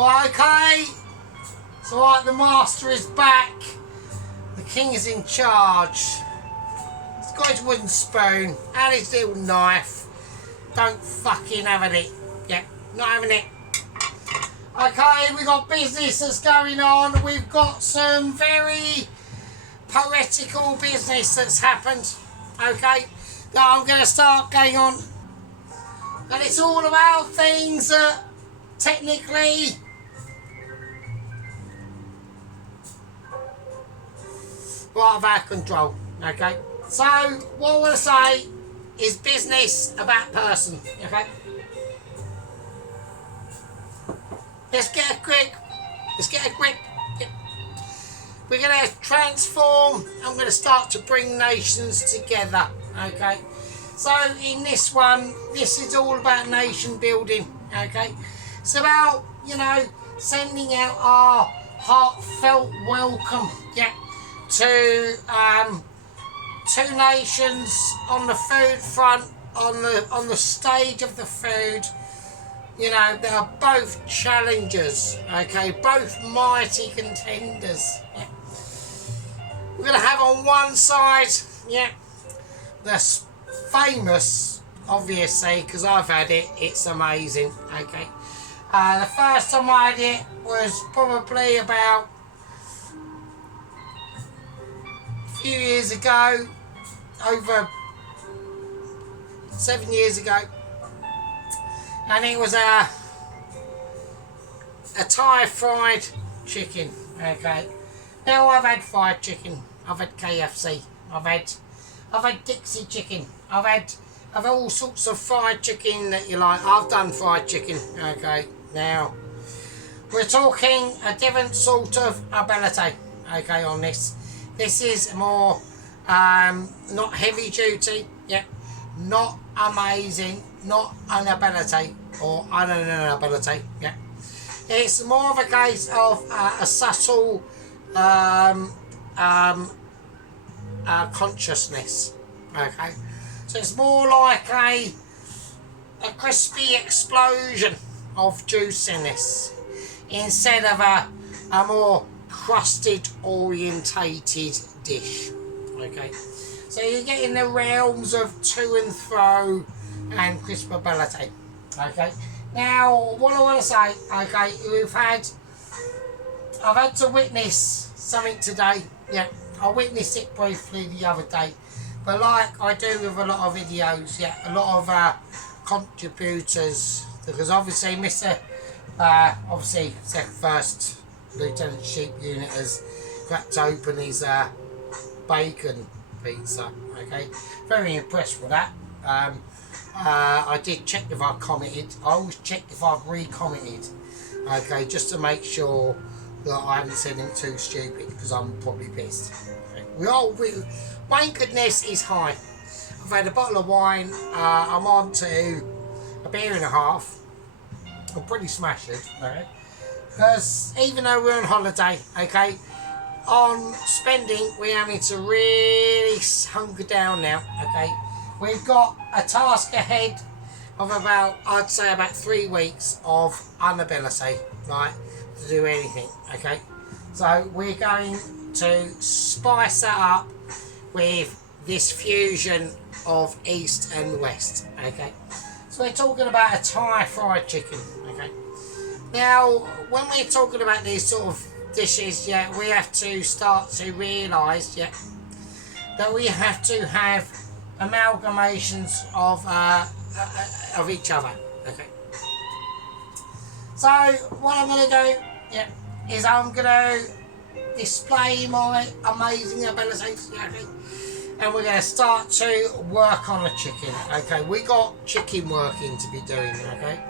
Well, okay. It's alright, the master is back. The king is in charge. He's got his wooden spoon and his little knife. Don't fucking have it. Yeah, not having it. Okay, we've got business that's going on. We've got some very poetical business that's happened. Okay, now I'm going to start going on. And it's all about things that technically out of our control. Okay, so what I want to say is business about person. Okay, let's get a grip. Yeah. We're going to transform. I'm going to start to bring nations together. Okay, so in this one, this is all about nation building. Okay, it's about, you know, sending out our heartfelt welcome, yeah, to two nations on the food front, on the stage of the food. You know, they are both challengers, okay, both mighty contenders. Yeah. We're going to have on one side, yeah, the famous, obviously, because I've had it, it's amazing, okay. The first time I had it was probably about a few years ago, over 7 years ago, and it was a Thai fried chicken, okay. Now I've had fried chicken, I've had KFC, I've had Dixie chicken, I've had all sorts of fried chicken that you like. I've done fried chicken, okay. Now we're talking a different sort of ability, okay, on this. This is more not heavy duty, yeah, not amazing, not an ability or unability, yeah. It's more of a case of a subtle consciousness, okay. So it's more like a crispy explosion of juiciness instead of a more crusted orientated dish, okay. So you're getting the realms of to and fro and crispability, okay. Now what I want to say, okay, I've had to witness something today, yeah. I witnessed it briefly the other day, but like I do with a lot of videos, yeah, a lot of contributors, because obviously Mr. Obviously First Lieutenant Sheep Unit has cracked open his bacon pizza, okay. Very impressed with that. I did check if I commented. I always check if I've re-commented, okay, just to make sure that I haven't said anything too stupid, because I'm probably pissed. Okay. Wankeredness is high. I've had a bottle of wine. I'm on to a beer and a half. I'm pretty smashed, okay. Because even though we're on holiday, okay, on spending, we're having to really hunker down now, okay. We've got a task ahead of about, I'd say about 3 weeks of inability, right, to do anything, okay. So we're going to spice that up with this fusion of East and West, okay. So we're talking about a Thai fried chicken, okay. Now, when we're talking about these sort of dishes, yeah, we have to start to realise, yeah, that we have to have amalgamations of each other, okay. So what I'm going to do, yeah, is I'm going to display my amazing abilities, okay, and we're going to start to work on the chicken, okay. We got chicken working to be doing, okay.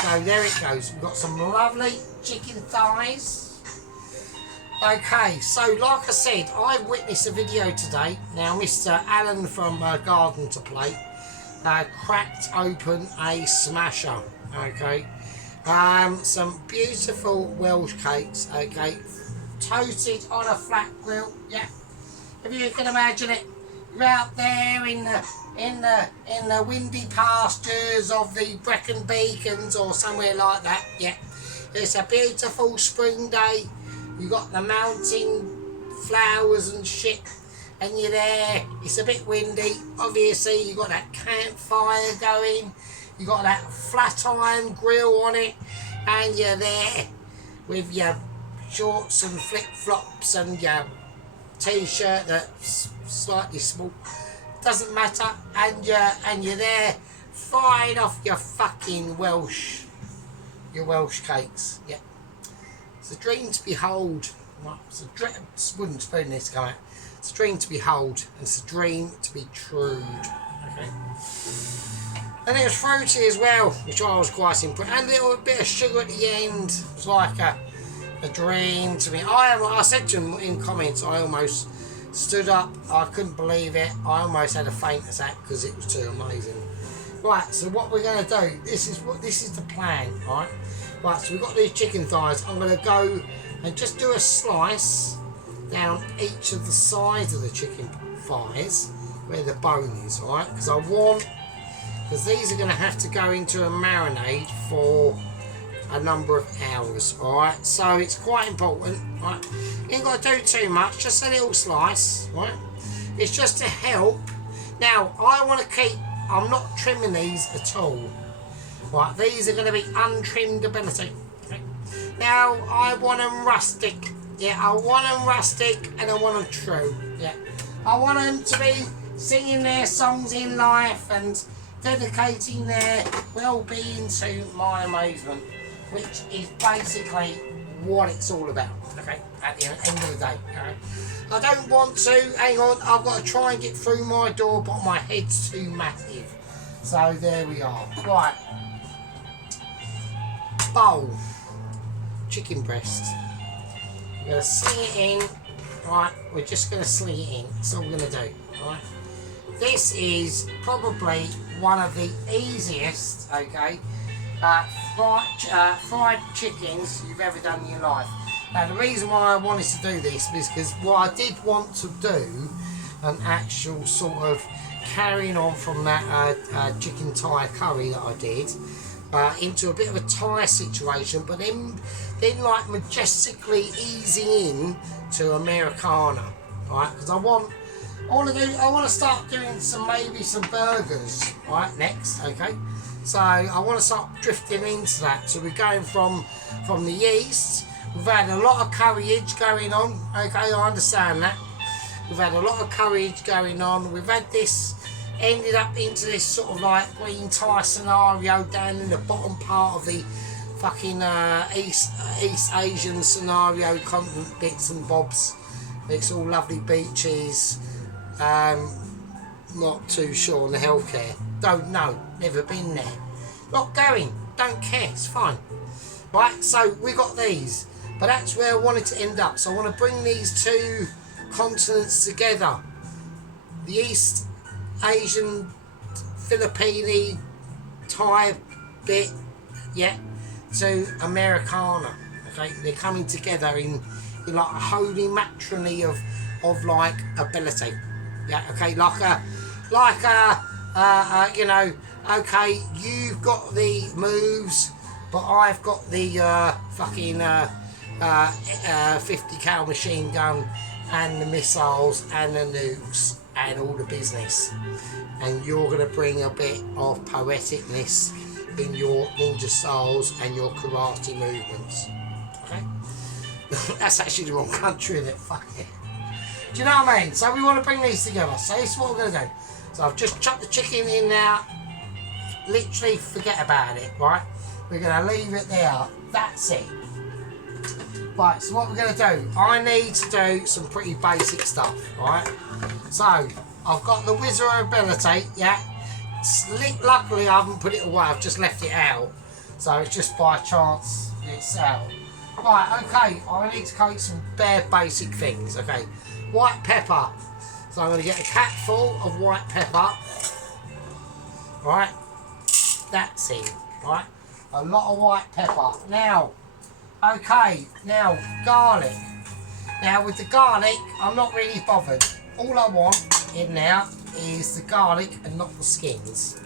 So there it goes. We've got some lovely chicken thighs. Okay, so like I said, I witnessed a video today. Now Mr. Alan from Garden to Plate cracked open a smasher, okay. Some beautiful Welsh cakes, okay, toasted on a flat grill, yeah. If you can imagine it, you're out there in the windy pastures of the Brecon Beacons or somewhere like that, yeah. It's a beautiful spring day. You got the mountain flowers and shit, and you're there. It's a bit windy. Obviously, you got that campfire going. You got that flat iron grill on it, and you're there with your shorts and flip flops and your t-shirt that's slightly small. Doesn't matter, and you're there frying off your fucking Welsh cakes. Yeah, it's a dream to behold. Well, it's a wooden spoon this come out. It's a dream to behold, and it's a dream to be true. Okay. And it was fruity as well, which I was quite impressed. And a little bit of sugar at the end. It was like a dream to me. I said to him in comments, I almost stood up. I couldn't believe it. I almost had a faint attack because it was too amazing. Right, so what we're going to do, this is the plan, right? Right, so we've got these chicken thighs. I'm going to go and just do a slice down each of the sides of the chicken thighs where the bone is, right? Because these are going to have to go into a marinade for a number of hours, alright? So it's quite important, right? You ain't got to do too much, just a little slice, right? It's just to help. Now, I'm not trimming these at all. Right, these are going to be untrimmed ability. Okay. Now, I want them rustic. Yeah, I want them rustic and I want them true. Yeah, I want them to be singing their songs in life and dedicating their well-being to my amazement, which is basically what it's all about. Okay, at the end of the day. Okay? I don't want to. Hang on, I've got to try and get through my door, but my head's too massive. So there we are. Right. Bowl. Chicken breast. We're going to sling it in. Right, we're just going to sling it in. That's all we're going to do. Right. This is probably one of the easiest, okay, fried chickens you've ever done in your life. Now the reason why I wanted to do this is because what I did want to do an actual sort of carrying on from that chicken Thai curry that I did into a bit of a Thai situation, but then like majestically easing in to Americana, right? Because I want to start doing maybe some burgers, right, next, okay? So I want to start drifting into that. So we're going from the east. We've had a lot of curryage going on, okay, I understand that. We've had a lot of curryage going on. We've had this, ended up into this sort of like green Thai scenario down in the bottom part of the fucking East Asian scenario, continent bits and bobs. It's all lovely beaches. Not too sure on the healthcare. Don't know. Never been there. Not going. Don't care. It's fine. Right, so we got these. But that's where I wanted to end up. So I want to bring these two continents together. The East Asian, Filipino, Thai bit, yeah, to Americana. Okay, they're coming together in like a holy matrimony of like ability. Yeah, okay, you know, okay, you've got the moves, but I've got the fucking 50 cal machine gun and the missiles and the nukes and all the business, and you're going to bring a bit of poeticness in your ninja styles and your karate movements. Okay, that's actually the wrong country, isn't it? Fuck it. Do you know what I mean? So we want to bring these together. So this is what we're going to do. So I've just chopped the chicken in now. Literally forget about it, right? We're going to leave it there. That's it. Right, so what we're going to do, I need to do some pretty basic stuff, right? So, I've got the Wizard ability, yeah? Luckily I haven't put it away, I've just left it out. So it's just by chance it's out. Right, okay, I need to coat some bare basic things, okay? White pepper. So I'm going to get a cap full of white pepper. Right? That's it, right? A lot of white pepper. Now, okay, now garlic. Now with the garlic, I'm not really bothered. All I want in there is the garlic and not the skins.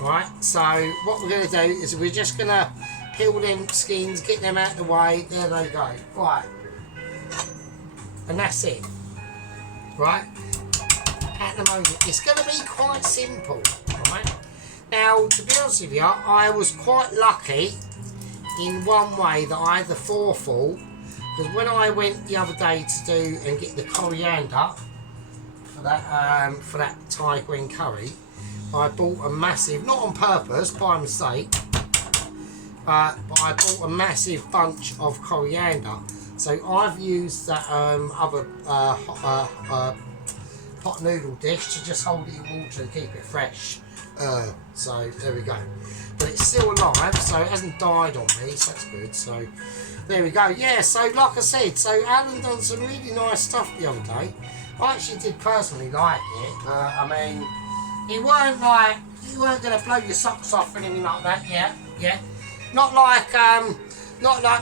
Right, so what we're going to do is we're just going to peel them skins, get them out of the way, there they go. Right. And that's it. Right? At the moment, it's going to be quite simple. Right? Now, to be honest with you, I was quite lucky in one way that I had the forethought, because when I went the other day to do and get the coriander for that Thai green curry, I bought a massive, not on purpose, by mistake, but I bought a massive bunch of coriander. So I've used that other pot noodle dish to just hold it in water and keep it fresh. So there we go. But it's still alive, so it hasn't died on me, so that's good. So there we go. Yeah, so like I said, so Alan done some really nice stuff the other day. I actually did personally like it, but I mean, it weren't like, you weren't going to blow your socks off or anything like that, yeah. Not like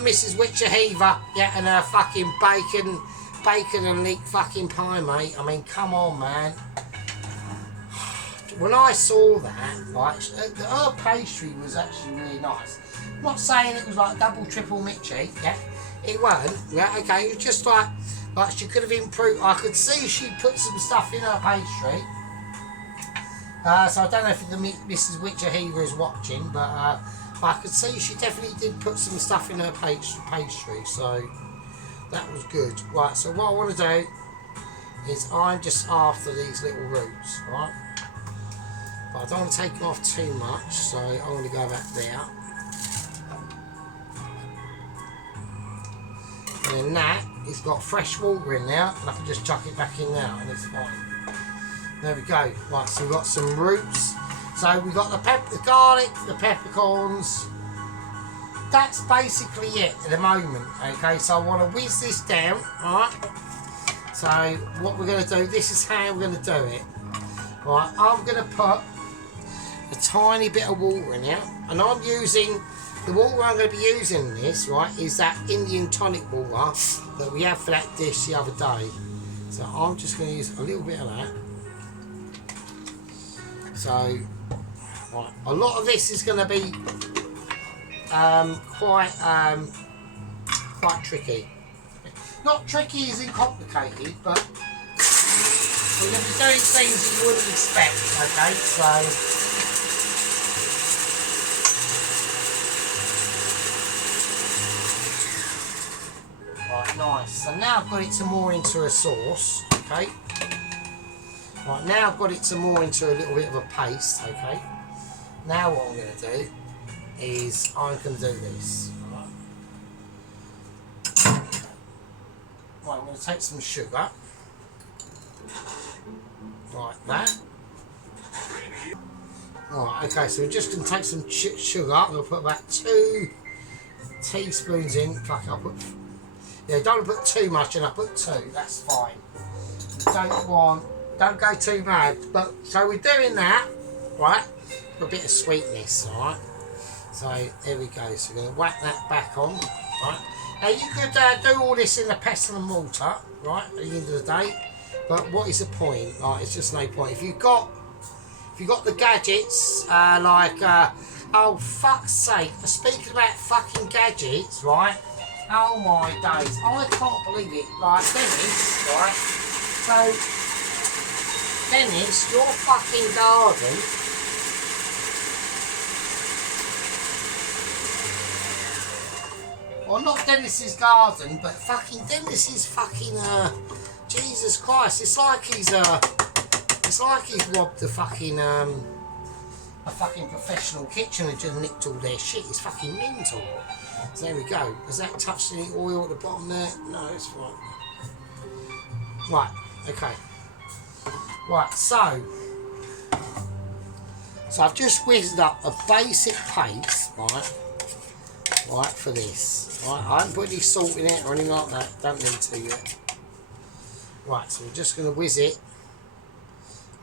Mrs. Witcher Heaver, yeah, and her fucking bacon and leek fucking pie, mate. I mean, come on, man. When I saw that, right, her pastry was actually really nice. I'm not saying it was like double, triple Mitchie, yeah. It weren't, yeah, okay. It was just like she could have improved. I could see she put some stuff in her pastry. So I don't know if the Mrs. Witcher Heaver is watching, but I could see she definitely did put some stuff in her pastry, so that was good. Right, so what I want to do is I'm just after these little roots, right? But I don't want to take them off too much, so I'm going to go back there. And then that, it's got fresh water in there, and I can just chuck it back in now, and it's fine. There we go. Right, so we've got some roots. So we've got the garlic, the peppercorns. That's basically it at the moment. Okay, so I want to whiz this down, alright? So what we're going to do, this is how we're going to do it. Right, I'm going to put a tiny bit of water in here, and I'm using, the water I'm going to be using in this, right, is that Indian tonic water that we had for that dish the other day. So I'm just going to use a little bit of that. So, right, a lot of this is going to be quite tricky. Not tricky as in complicated, but we're going to be doing things that you wouldn't expect, okay? So, right, nice. So now I've got it more into a sauce, okay? Right, now I've got it more into a little bit of a paste, okay? Now what I'm going to do is I'm going to do this, right? Right, I'm going to take some sugar, like that. Right, okay, so we're just going to take some sugar. I'm going to put about 2 teaspoons in. Fuck, I'll put, yeah, don't put too much in, I put 2, that's fine. Don't go too mad. But so we're doing that, right? For a bit of sweetness, alright? So there we go. So we're going to whack that back on, right? Now you could do all this in a pestle and mortar, right? At the end of the day, but what is the point? Right, it's just no point. If you've got the gadgets, oh fuck's sake! Speaking about fucking gadgets, right? Oh my days! I can't believe it. Like Dennis, right? So. Dennis, your fucking garden well, not Dennis's garden, but fucking Dennis's fucking Jesus Christ, it's like he's robbed a fucking professional kitchen and just nicked all their shit. It's fucking mental. So there we go. Has that touched any oil at the bottom there? No, it's fine. Right, okay. Right, so I've just whizzed up a basic paste, right, for this. Right, I haven't put any salt in it or anything like that, don't need to yet. Right, so we're just going to whiz it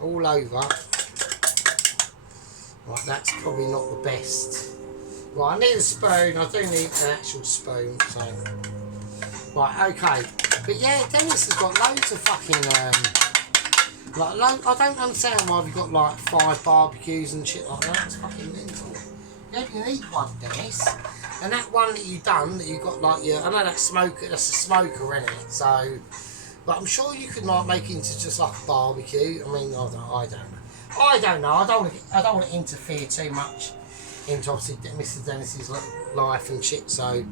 all over. Right, that's probably not the best. Right, I need a spoon, I do need an actual spoon, so. Right, okay. But yeah, Dennis has got loads of fucking, I don't understand why we've got like 5 barbecues and shit like that. It's fucking mental. You don't need one, Dennis. And that one that you done, that you got like your, I know that's smoker, that's a smoker, isn't it? So, but I'm sure you could like make it into just like a barbecue. I mean, I don't know. I don't want to interfere too much into obviously Mr. Dennis's life and shit. So, you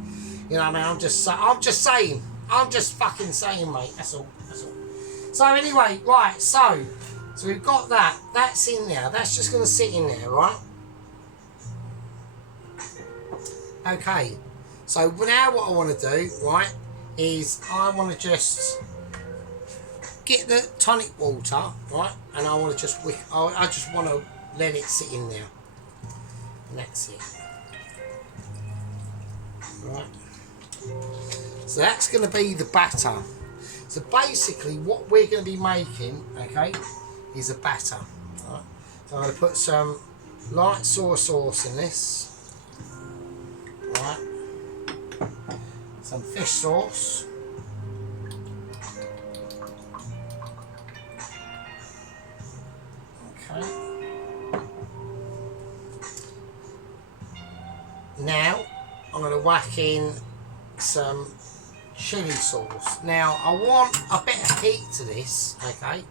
know what I mean? I'm just saying. I'm just fucking saying, mate. That's all. So anyway, right. So we've got that. That's in there. That's just gonna sit in there, right? Okay. So now what I want to do, right, is I want to just get the tonic water, right, and I want to just I just want to let it sit in there, and that's it, right. So that's going to be the batter. So basically, what we're going to be making, okay, is a batter. Right? So I'm going to put some light soy sauce in this, right? Some fish sauce. Okay. Now I'm going to whack in some chili sauce. Now I want a bit of heat to this, okay,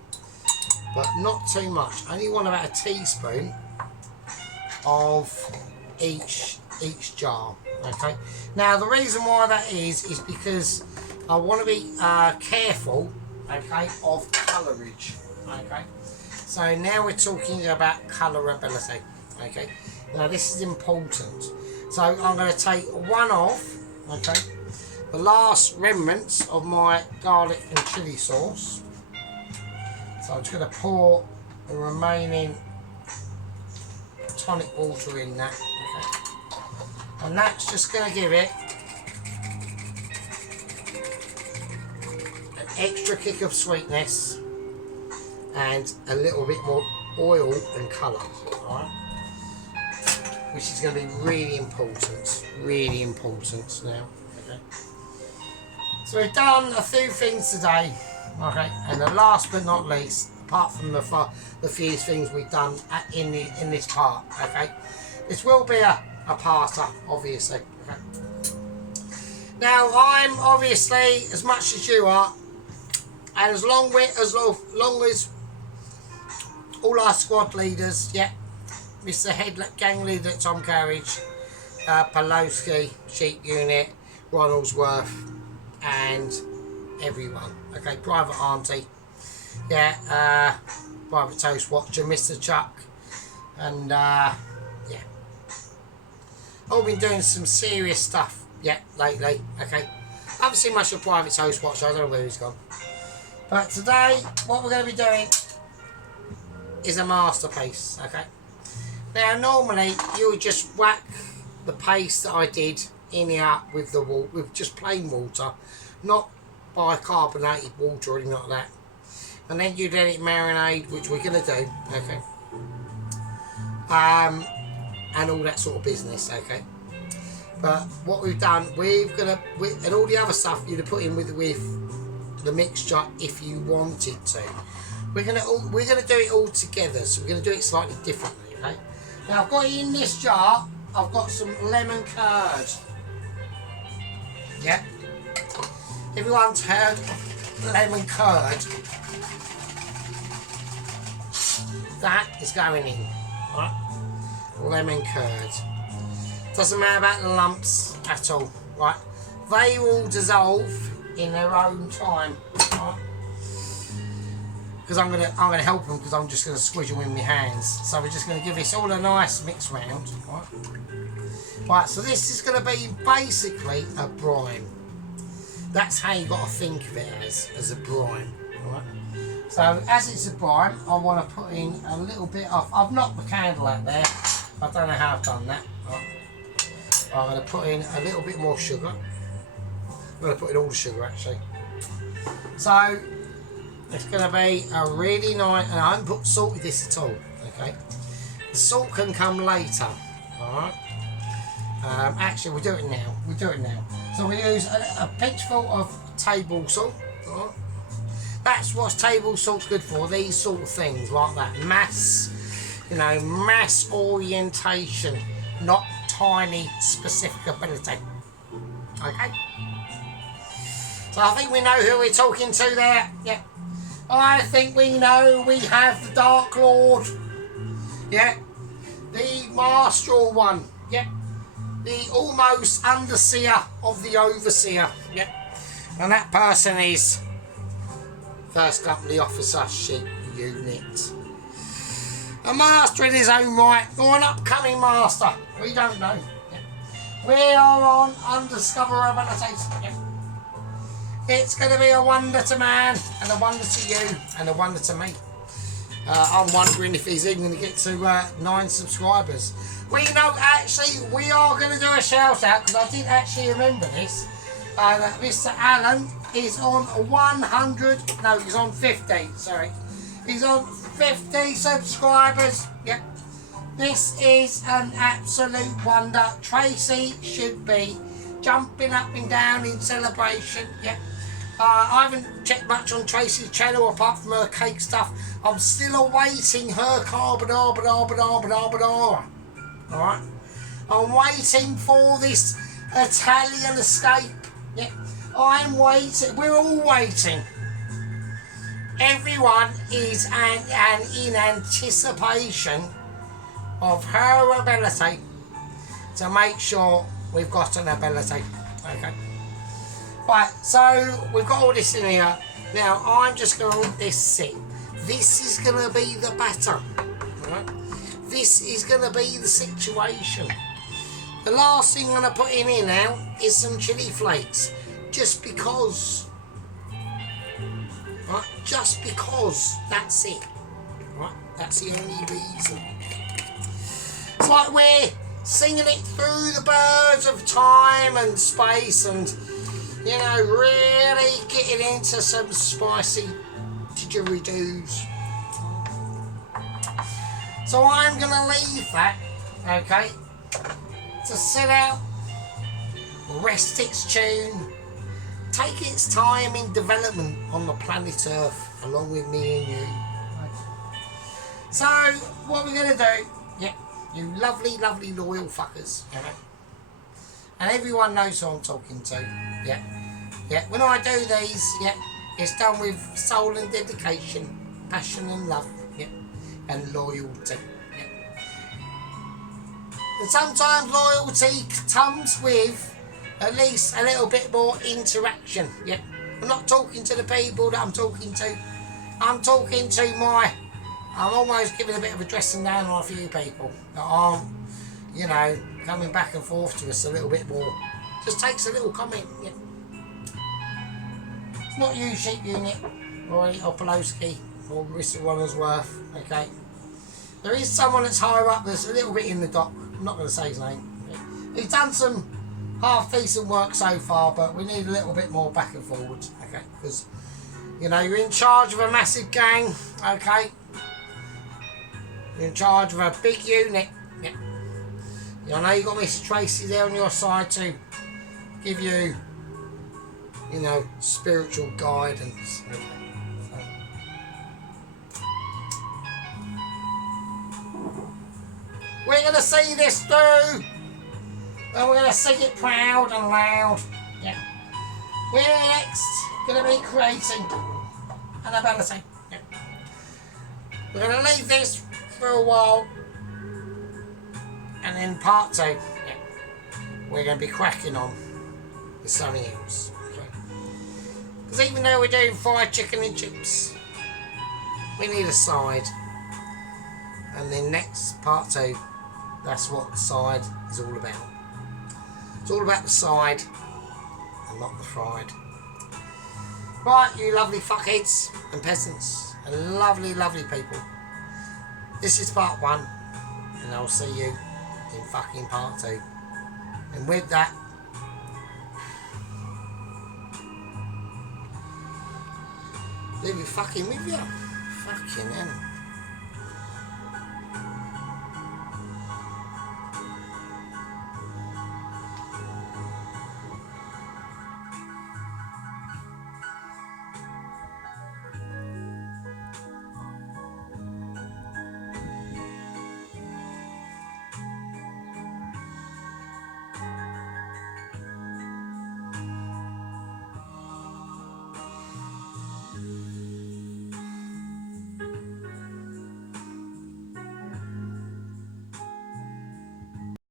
but not too much. I only want about a teaspoon of each jar, okay. Now the reason why that is because I want to be careful, okay, of colourage, okay. So now we're talking about colourability, okay. Now this is important. So I'm going to take one of, okay, the last remnants of my garlic and chili sauce. So I'm just going to pour the remaining tonic water in that, okay. And that's just going to give it an extra kick of sweetness and a little bit more oil and colour, alright? Which is going to be really important now, okay? So we've done a few things today, okay? And the last but not least, apart from the few things we've done in this part, okay? This will be a parter, obviously, okay? Now, I'm obviously, as much as you are, and as long as all our squad leaders, yeah, Mr. Head Gang Leader Tom Carriage, Pawlowski, Sheep Unit, Ronaldsworth, and everyone. Okay, Private Auntie, yeah, Private Toast Watcher, Mr. Chuck, and yeah, I've been doing some serious stuff, yeah, lately. Okay, I haven't seen much of Private Toast Watcher. I don't know where he's gone. But today, what we're going to be doing is a masterpiece, okay? Now, normally, you would just whack the paste that I did in here with the with just plain water, not bicarbonated water or anything like that. And then you let it marinate, which we're going to do, okay? And all that sort of business, okay? But what we've done, and all the other stuff you'd have put in with the mixture if you wanted to. We're gonna do it all together, so we're gonna do it slightly differently, okay? Now I've got in this jar, I've got some lemon curd. Yeah. Everyone's heard of lemon curd. That is going in, right? Lemon curd. Doesn't matter about the lumps at all, right? They will dissolve in their own time, right? Because I'm gonna help them, because I'm just gonna squidge them with my hands. So we're just gonna give this all a nice mix round, right? Right, so this is gonna be basically a brine. That's how you got to think of it as a brine, right? So as it's a brine, I want to put in a little bit of. I've knocked the candle out there. I don't know how I've done that. Right? I'm gonna put in a little bit more sugar. I'm going to put in all the sugar actually. So it's going to be a really nice, and I haven't put salt with this at all, okay? The salt can come later, alright? Actually, we'll do it now. So we use a pinchful of table salt, right? That's what table salt's good for, these sort of things like that. Mass orientation, not tiny specific ability. Okay? So I think we know who we're talking to there. Yeah. I think we know we have the Dark Lord. Yeah. The Master One. Yeah. The almost underseer of the overseer. Yeah. And that person is First Company Officer Sheep Unit. A master in his own right, or an upcoming master. We don't know. Yeah. We are on undiscovered abilities. Yeah. It's going to be a wonder to man, and a wonder to you, and a wonder to me. I'm wondering if he's even going to get to 9 subscribers. We know, actually, we are going to do a shout out, because I did actually remember this. That Mr. Allen is on 100, no, he's on 50, sorry. He's on 50 subscribers. Yep. This is an absolute wonder. Tracy should be jumping up and down in celebration. Yep. I haven't checked much on Tracy's channel apart from her cake stuff. I'm still awaiting her carbonara. Alright? I'm waiting for this Italian escape. Yep. I'm waiting. We're all waiting. Everyone is in anticipation of her ability to make sure we've got an ability. Okay. Right, so we've got all this in here. Now I'm just going to let this sit. This is going to be the batter. Right? This is going to be the situation. The last thing I'm going to put in here now is some chili flakes. Just because. Right? Just because. That's it. Right? That's the only reason. It's like we're singing it through the birds of time and space and, you know, really getting into some spicy didgeridoos. So I'm going to leave that, okay, to sit out, rest its tune, take its time in development on the planet Earth, along with me and you. So, what we're going to do, yeah, you lovely, lovely loyal fuckers, you know, and everyone knows who I'm talking to, yeah, yeah, when I do these, yeah, it's done with soul and dedication, passion and love, yeah, and loyalty, yeah. And sometimes loyalty comes with at least a little bit more interaction. Yeah, I'm not talking to the people that I'm talking to. I'm talking to I'm almost giving a bit of a dressing down on a few people that aren't, you know, coming back and forth to us a little bit more. Just takes a little comment. Yeah. It's not you, Sheep Unit, or Opolowski, or Mr. Wandsworth. Okay. There is someone that's higher up that's a little bit in the dock. I'm not going to say his name. Okay. He's done some half decent work so far, but we need a little bit more back and forwards, okay, because, you know, you're in charge of a massive gang, okay, you're in charge of a big unit, yeah. I know you've got Mr. Tracy there on your side to give you, you know, spiritual guidance, okay. We're going to see this through. And we're going to sing it proud and loud. Yeah. We're next going to be creating an ability. Yeah. We're going to leave this for a while. And then part 2, yeah, we're going to be cracking on with something else. Okay. Because even though we're doing fried chicken and chips, we need a side. And then next part 2, that's what the side is all about. It's all about the side and not the fried. Right, you lovely fuckheads and peasants and lovely, lovely people. This is part 1, and I'll see you in fucking part 2. And with that, leave you fucking with you. Fucking hell.